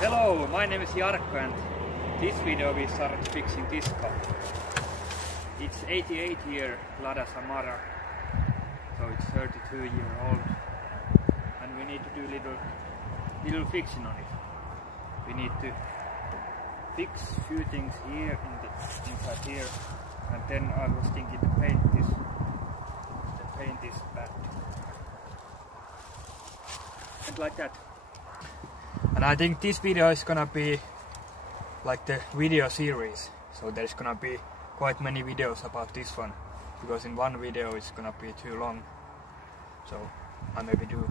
Hello, my name is Jarkko and this video we started fixing this car. It's 88-year Lada Samara, so it's 32-year old and we need to do little fixing on it. We need to fix few things here inside here, and then I was thinking to paint this bad. And like that. And I think this video is gonna be like the video series, so there's gonna be quite many videos about this one, because in one video it's gonna be too long, so I maybe do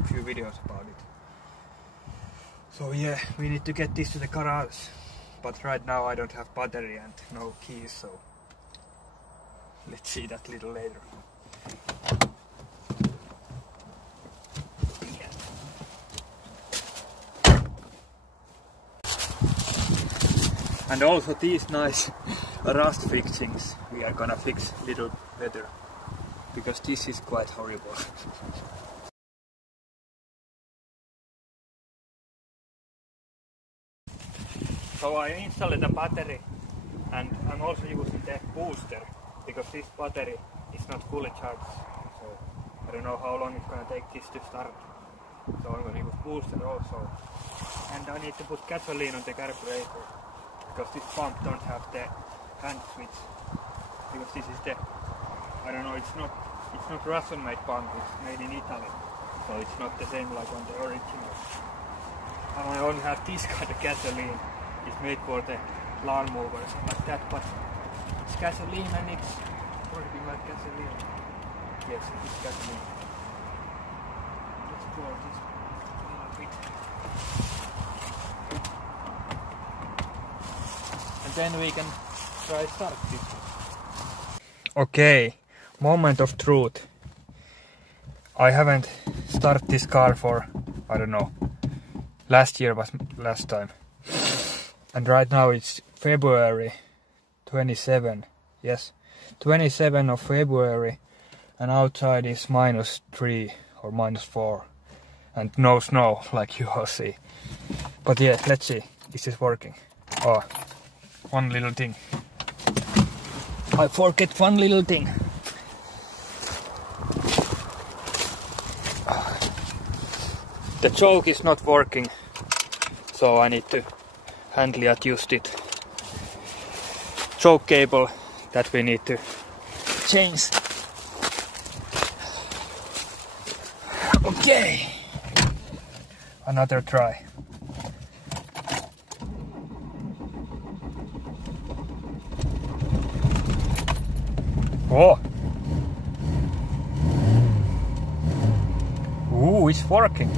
a few videos about it. So yeah, we need to get this to the garage, but right now I don't have battery and no keys, so let's see that little later. And also these nice rust fixings we are gonna fix a little better, because this is quite horrible. So I installed the battery and I'm also using the booster, because this battery is not fully charged, so I don't know how long it's gonna take this to start. So I'm gonna use booster also, and I need to put gasoline on the carburetor, because this pump don't have the hand switch, because this is the, I don't know, it's not Russian made pump, it's made in Italy, so it's not the same like on the original. And I only have this kind of gasoline, it's made for the lawn mowers and like that, but it's gasoline and it's working like gasoline. Yes, it is gasoline. Let's pour this a little bit. And then we can try start this. Okay, moment of truth. I haven't started this car for, I don't know, last year was last time. And right now it's February 27, yes, 27 of February, and outside is -3 or -4 and no snow like you all see. But yeah, let's see, is this working? Oh, one little thing. I forget one little thing. The choke is not working, so I need to handily adjust it. Choke cable that we need to change. Okay, another try. Oh! Ooh, it's working.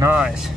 Nice.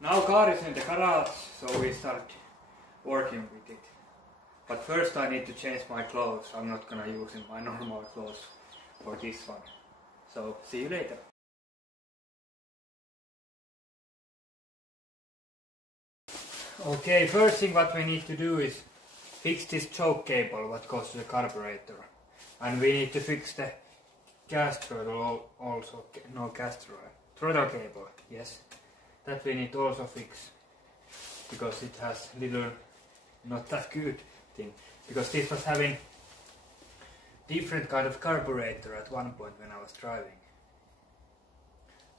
Now car is in the garage, so we start working with it. But first I need to change my clothes. I'm not gonna use my normal clothes for this one. So see you later. Okay, first thing what we need to do is fix this choke cable what goes to the carburetor. And we need to fix the gas throttle also. No, gas throttle. Throttle cable, yes. That we need to also fix, because it has little not that good thing, because this was having different kind of carburetor at one point when I was driving.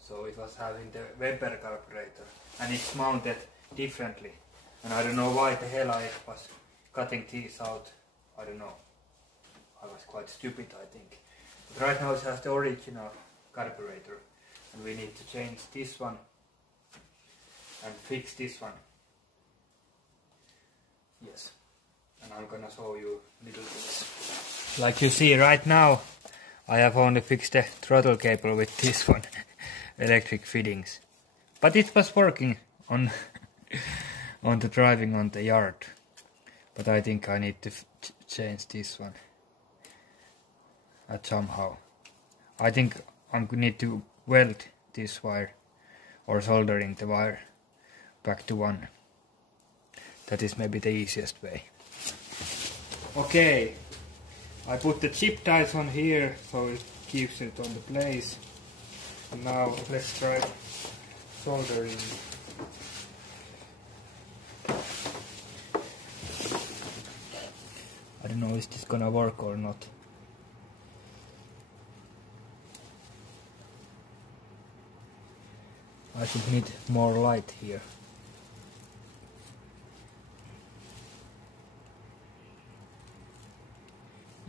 So it was having the Weber carburetor and it's mounted differently, and I don't know why the hell I was cutting these out. I don't know. I was quite stupid, I think. But right now it has the original carburetor, and we need to change this one and fix this one. Yes, and I'm gonna show you little things. Like you see right now, I have only fixed the throttle cable with this one, electric fittings. But it was working on on the driving on the yard. But I think I need to change this one somehow. I think I need to weld this wire or soldering the wire back to one. That is maybe the easiest way. Okay, I put the chip ties on here so it keeps it on the place. And now let's try soldering. I don't know if this gonna work or not. I should need more light here.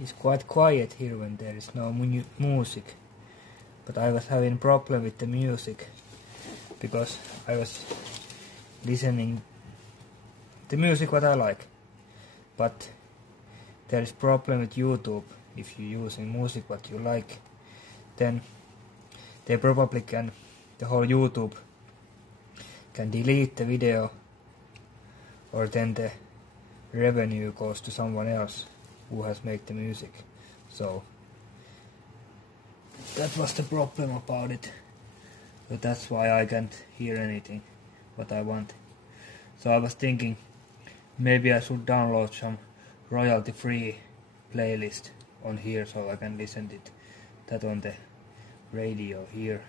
It's quite quiet here when there is no music, but I was having problem with the music because I was listening the music what I like, but there is problem with YouTube. If you using music what you like, then they probably can, the whole YouTube can delete the video, or then the revenue goes to someone else who has made the music. So that was the problem about it. So that's why I can't hear anything what I want. So I was thinking maybe I should download some royalty free playlist on here so I can listen to that on the radio here.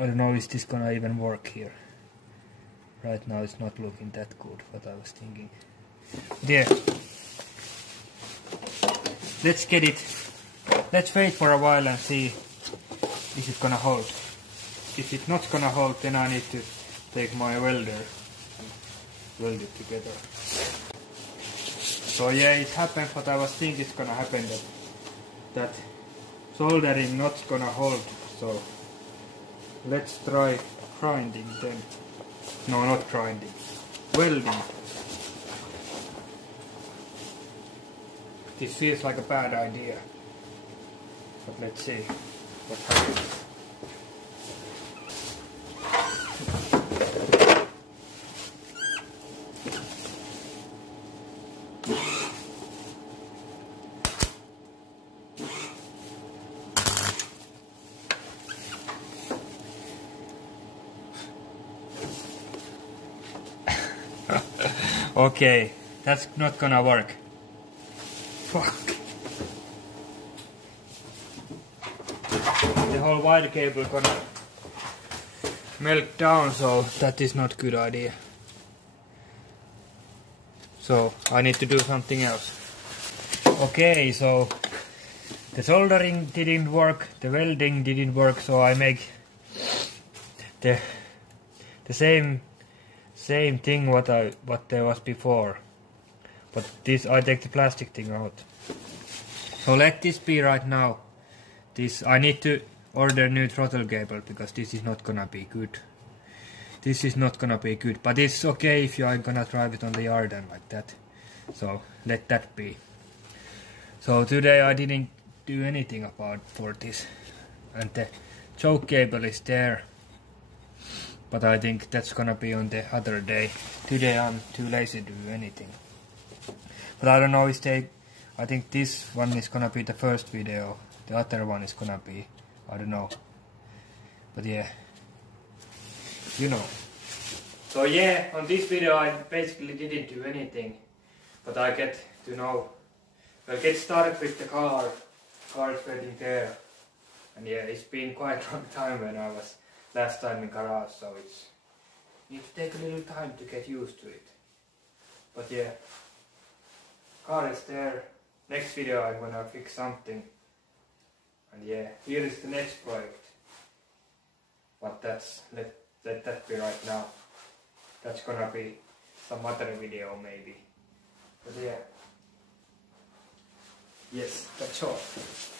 I don't know if this gonna even work here. Right now it's not looking that good, what I was thinking. There. Let's get it. Let's wait for a while and see if it's gonna hold. If it's not gonna hold, then I need to take my welder and weld it together. So yeah, it happened what I was thinking is gonna happen, that soldering not gonna hold. So let's try grinding then. No, not grinding. Welding. This feels like a bad idea. But let's see what happens. Okay, that's not gonna work. Fuck. The whole wire cable gonna melt down, so that is not good idea. So I need to do something else. Okay, so the soldering didn't work, the welding didn't work, so I make the same thing what there was before, but this I take the plastic thing out. So let this be right now. This I need to order new throttle cable because this is not gonna be good. This is not gonna be good, but it's okay if you are gonna drive it on the yard and like that. So let that be. So today I didn't do anything for this, and the choke cable is there. But I think that's gonna be on the other day. Today I'm too lazy to do anything. But I don't know if I think this one is gonna be the first video. The other one is gonna be, I don't know. But yeah, you know. So yeah, on this video I basically didn't do anything. But I get to know. I'll get started with the car. Car is waiting there. And yeah, it's been quite a long time when I was last time in garage, so it's need to take a little time to get used to it. But yeah, car is there. Next video I'm gonna fix something. And yeah, here is the next project. But that's let that be right now. That's gonna be some other video maybe. But yeah. Yes, that's all.